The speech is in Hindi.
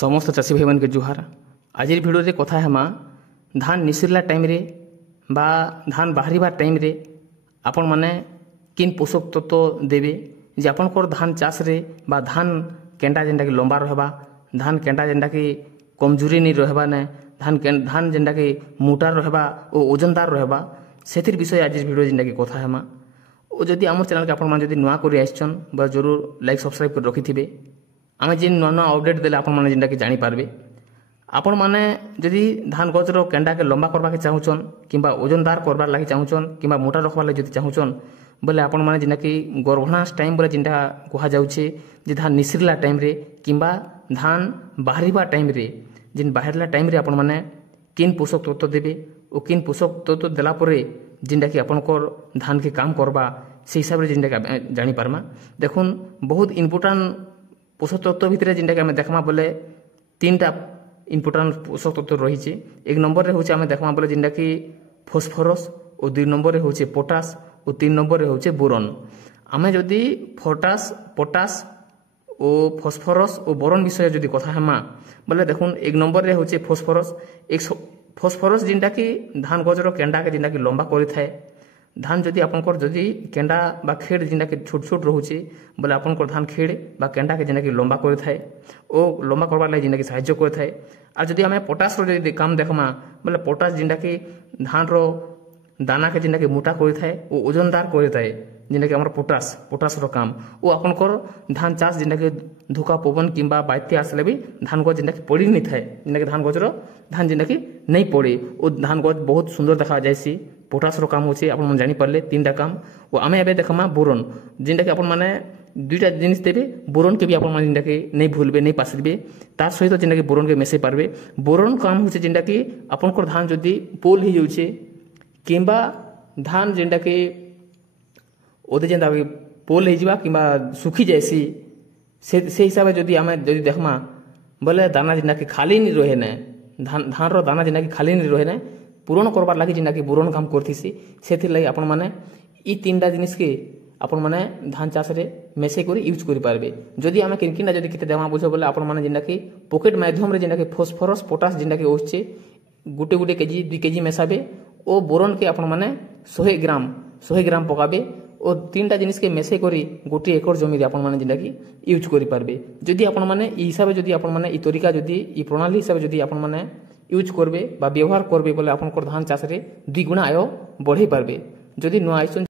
समस्त चाषी भाई मन के जुहार। आज भिडियो रे कथा है धान निसरला टाइम रे बा धान बाहरिबा टाइम रे आपण माने किन पोषक तत्व देवे जे आपण को धान चाष रे बा धान केंडा जेंडा कि लंबा रहबा, धान केंडा जेंडा कि कमजोरी नहीं रहबा ने, धान जेंडा कि मोटा रहबा और ओजनदार रहबा सेतिर विषय आज भिडियो जेंडा कि कथा है ओ जदि आम चैनल के आपण माने जदि नुआ करि आइछन बा जरूर लाइक सब्सक्राइब कर रखिथिबे। आम जेन नुआ नुआ अपडेट देले आपण माने जेंडा कि जानि पारबे। आपण माने जदि धान गजर केंडा के लंबा करबा के चाहुचन किंबा ओजनदार करबार लागि चाहुचन किंबा मोटा रखबार लागि जदि चाहुचन बोले आपण माने जेंडा कि गर्भनाश टाइम बोले जेंडा कहा जाउछे जे धान निसरला टाइम रे किंबा धान बाहरिबा टाइम रे जेन बाहरला टाइम रे आपण माने किन पोषक तत्व देबे ओ किन पोषक तत्व देला परे जेंडा कि आपण को धान के काम करबा से हिसाब रे जेंडा कि जानि पारमा। देखुन बहुत इम्पोर्टेंट पोषक तत्व भितर जेंडा कि आमे देखमा बोले तीनटा इम्पोर्टेंट पोषक तत्व रही। एक नंबर रे होचे आमे देखमा बोले जेंडा कि फॉस्फोरस और 2 नंबर रे होचे पोटास और 3 नंबर रे होचे बोरन। आमे जदि पोटास और फॉस्फोरस और बोरन विषय जदि कथा हेमा बोले देखुन एक नंबर रे होचे फॉस्फोरस जेंडा कि धान गजर केंडा के जेंडा कि लंबा करि थाए। धान जदि आपनकर जदि केंडा बा खेड़ जेंडा कि छोट छोट रहुचे बोले आपनकर धान खेड़ बा केंडा के जेंडा कि लंबा करि थाए ओ लंबा करबा लागि जेंडा कि सहायता करि थाए। आ जदि हमें पोटास रो जदि काम देखमा बोले पोटास जेंडा कि धान रो दाना के जेंडा कि मोटा करि थाए ओ ओजनदार करि थाए जेंडा कि हमर पोटास रो काम ओ आपनकर धान चाष जेंडा कि धोका पवन किंबा बात्या आसले भी धान गज जेंडा कि पड़ी नहीं थाए जेंडा कि धान गजर धान जेंडा कि नहीं पड़े ओ धान गज बहुत सुंदर देखा जायसी। पोटास रो काम होचे आपण मन जानि पारले तीनटा काम। ओ आमे एबे देखमा बोरन जेंडा कि आपण माने दुईटा जिनिस देबे बोरन के भी आपण माने जेंडा कि नहीं भूलबे नहीं पासबे तार सहित जेंडा कि बोरन के मेसे पारबे। बोरन काम होचे जेंडा कि आपनकर धान जदि पोल ही जाउचे किंबा धान जेंडा कि ओदे जेंदा पोल हो जावा किंबा सुखी जाएसी से हिसाब से जदि देखमा बोले दाना जेंडा कि खाली नहीं रहे ने धान रो दाना जेंडा कि खाली नहीं रहे ने पूरण करबार लागि जेंडा कि बोरन काम करथिसी सेथिर लागि आपण माने ई तीनटा जिनिस के आपण माने धान चाष रे मेसे करी यूज करि पारबे। जदि आमे किनकिना जदि केते देमा बुझो बोले आपण माने जेंडा कि पॉकेट माध्यम रे जेंडा कि फॉस्फोरस पोटास जेंडा कि ओछे गुटे केजी 2 केजी मेसाबे ओ बोरन के आपण माने 100 ग्राम पकाबे और तीनटा जिनिस के मेसे करी गोटे एकर जमी आपण माने जेंडा कि यूज करि पारबे। जदि आपण माने ई हिसाब जदि आपण माने ई तरीका जदि ई प्रणाली हिसाब जदि आपण माने यूज करबे बा व्यवहार करबे बोले आपण को धान चाष रे 2 गुणा आय बढ़े पारबे। जदि नुआ आइसन